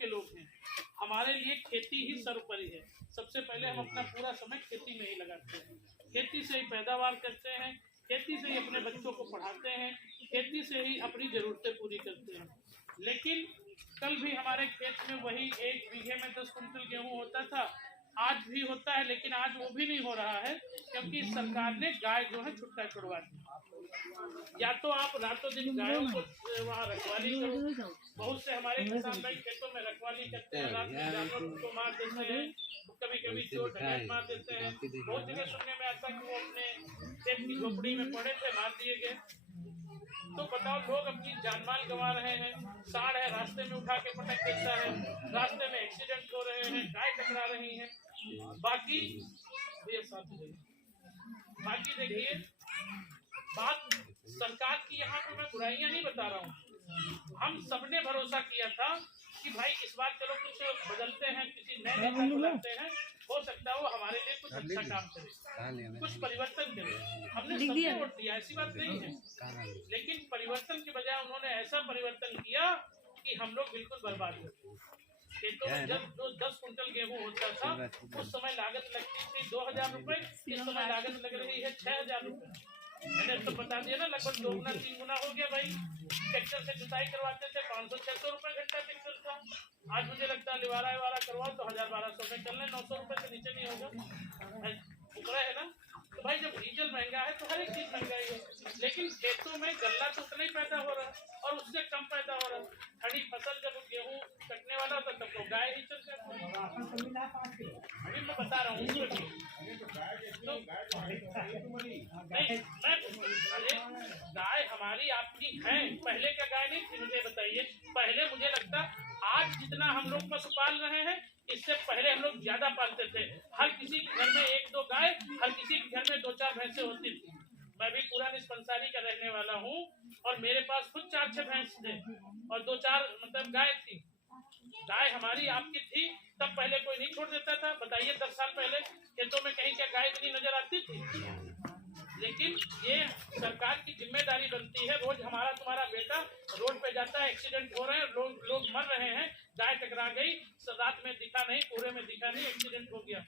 के लोग हैं, हमारे लिए खेती ही सर्वोपरि है। सबसे पहले हम अपना पूरा समय खेती में ही लगाते हैं, खेती से ही पैदावार करते हैं, खेती से ही अपने बच्चों को पढ़ाते हैं, खेती से ही अपनी ज़रूरतें पूरी करते हैं। लेकिन कल भी हमारे खेत में वही 1 बीघे में 10 कुंटल गेहूँ होता था, आज भी होता है, लेकिन आज वो भी नहीं हो रहा है क्योंकि सरकार ने गाय जो है छुट्टा छुड़वा दी। या तो आप रातों दिन गायों को वहाँ रखवाली करो। बहुत से हमारे किसान भाई खेतों में रखवाली करते हैं, रात में जानवर को मार देते हैं, कभी कभी चोर डकैत मार देते हैं। बहुत जगह सुनने में आता है कि वो अपने खेत की झोपड़ी में पड़े थे, मार दिए गए। तो बताओ, लोग अपनी जान माल गंवा रहे हैं, सांड है रास्ते में उठा के पटक देता है, रास्ते में एक्सीडेंट हो रहे हैं, गाय टकरा रही हैं। बाकी देखिए, बात सरकार की यहाँ पे मैं बुराइयां नहीं बता रहा हूँ। हम सबने भरोसा किया था कि भाई इस बार चलो कुछ बदलते हैं, किसी नए नेता को लाते हैं, हो सकता है वो हमारे लिए कुछ अच्छा काम करे, कुछ परिवर्तन करे। हमने सबने वोट दिया, ऐसी बात नहीं है, लेकिन परिवर्तन के बजाय उन्होंने ऐसा परिवर्तन किया कि हम लोग बिल्कुल बर्बाद हो गए। खेतों में जब जो 10 कुंटल गेहूँ होता था, उस समय लागत लगती थी 2000 रुपए, इस समय लागत लग रही है 6000 रुपए। मैंने तो बता दिया ना, लगभग 2 गुना 3 गुना हो गया भाई। ट्रैक्टर से जुताई करवाते थे 500-600 रुपए घंटा ट्रैक्टर था, आज मुझे लगता है लिवारा करवाओ तो 1000-1200 में चल रहे, 900 रुपए से नीचे नहीं होगा, उतरा है ना। तो भाई जब डीजल महंगा है तो हर एक चीज महंगाई है, लेकिन खेतों में गल्ला तो उतना ही पैदा हो रहा है और उससे कम पैदा हो रहा है। खड़ी फसल जब गेहूँ कटने वाला होता तब तो गाय ही चल जाती है। अभी मैं बता रहा हूँ तो नहीं, अरे गाय हमारी आपकी है, पहले का गाय नहीं थी। मुझे बताइए, पहले मुझे लगता आज जितना हम लोग पशु पाल रहे हैं, इससे पहले हम लोग ज्यादा पालते थे। हर किसी के घर में 1-2 गाय, हर किसी के घर में 2-4 भैंसें होती थी। मैं भी पूरा निष्पंसारी का रहने वाला हूँ और मेरे पास खुद 4-6 भैंस थे और 2-4 मतलब गाय थी। गाय हमारी आपकी थी, तब पहले कोई नहीं छोड़ देता था। बताइए 10 साल पहले खेतों में कहीं क्या गाय इतनी नजर आती थी? लेकिन ये सरकार की जिम्मेदारी बनती है। रोज हमारा तुम्हारा बेटा रोड पे जाता है, एक्सीडेंट हो रहे हैं, लोग मर रहे हैं, गाय टकरा गई, रात में दिखा नहीं, पूरे में दिखा नहीं, एक्सीडेंट हो गया।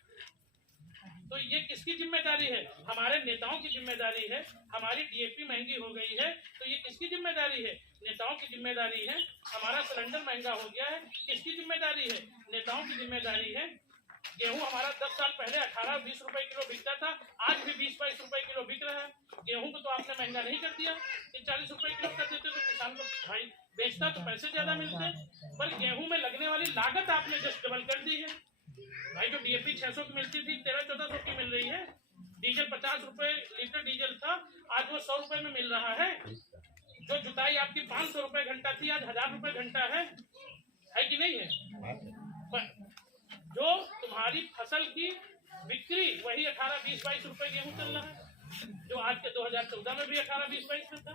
तो ये किसकी जिम्मेदारी है? हमारे नेताओं की जिम्मेदारी है। हमारी डीएपी महंगी हो गई है तो ये किसकी जिम्मेदारी है? नेताओं की जिम्मेदारी है। हमारा सिलेंडर महंगा हो गया है, किसकी जिम्मेदारी है? नेताओं की जिम्मेदारी है। गेहूं हमारा 10 साल पहले 18-20 रुपए किलो बिकता था, आज भी 20-22 रुपए किलो बिक रहा है। गेहूं को तो आपने महंगा नहीं कर दिया, 40 रुपए किलो कर देते तो किसान को भाई बेचता तो पैसे ज्यादा मिलते, पर गेहूं में लगने वाली लागत आपने जस्ट डबल कर दी है। भाई जो डीएपी 600 की मिलती थी 1300-1400 की मिल रही है। डीजल 50 रुपए लीटर डीजल था, आज वो 100 रुपए में मिल रहा है। जो जुताई आपकी 500 रुपए घंटा थी, आज 1000 रुपए घंटा है कि नहीं है? जो तुम्हारी फसल की बिक्री वही 18-20-22 रुपए गेहूं चल रहा है, जो आज के 2014 में भी 18-20-22 में था।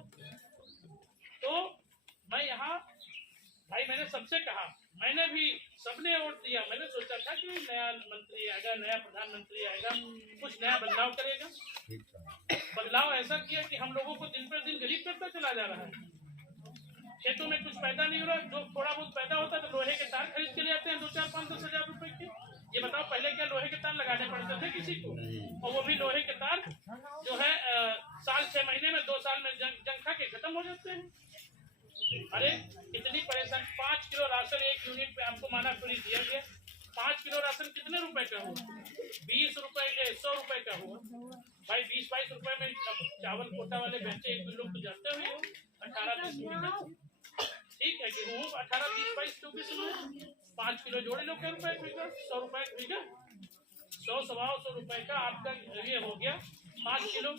तो मैं यहाँ भाई मैंने सबसे कहा, मैंने भी सबने वोट दिया। मैंने सोचा था कि नया मंत्री आएगा, नया प्रधानमंत्री आएगा, कुछ नया बदलाव करेगा। बदलाव ऐसा किया कि हम लोगों को दिन पर दिन गरीब करता चला जा रहा है। खेतों में कुछ पैदा नहीं हो रहा, जो थोड़ा बहुत पैदा होता तो लोहे के तार खरीद के ले आते हैं 2-4-5-10 हजार रुपए के। ये बताओ पहले क्या लोहे के तार लगाने पड़ते थे किसी को? और वो भी लोहे के तार जो है साल 6 महीने में 2 साल में जंग खा के खत्म हो जाते हैं। अरे इतनी परेशान, 5 किलो राशन 1 यूनिट पे आपको माना फ्री दिया गया। 5 किलो राशन कितने रुपए का हुआ? 20 रुपए 100 रुपए का हुआ। भाई 20-22 रुपए में चावल कोटा वाले बेचे 1 किलो तो जाते हुए 18-20 ठीक है, गेहूँ 18-20-22-24 5 किलो जोड़े लो, क्या रुपए बिका? 100 रुपए बिका, 100-125 रुपए का आपका ये हो गया 5 किलो।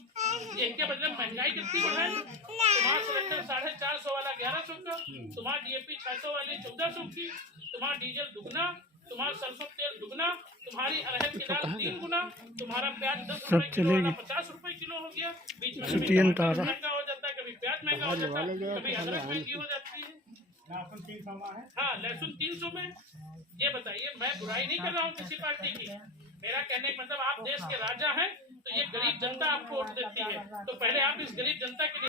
इनके बदले महंगाई कितनी बढ़ाई? तुम्हारा सिलेंडर 450 वाला 1100 का, तुम्हारा डीएपी 600 वाली 1400 की, तुम्हारा डीजल दुगना, तुम्हारा सरसों तेल दुगना, तुम्हारी अरहर की दाल 3 गुना, तुम्हारा प्याज 10 रुपए किलो वाला 50 रुपए किलो हो गया। बीच में कभी महंगा हो जाता है, कभी प्याज महंगा हो जाता है, कभी अदरक महंगी हो जाती है। लहसुन 300 है। हाँ, लहसुन 300 में। ये बताइए, मैं बुराई नहीं कर रहा हूँ किसी पार्टी की। मेरा कहने का मतलब आप देश के राजा हैं तो ये गरीब जनता आपको वोट देती है, तो पहले आप इस गरीब जनता के लिए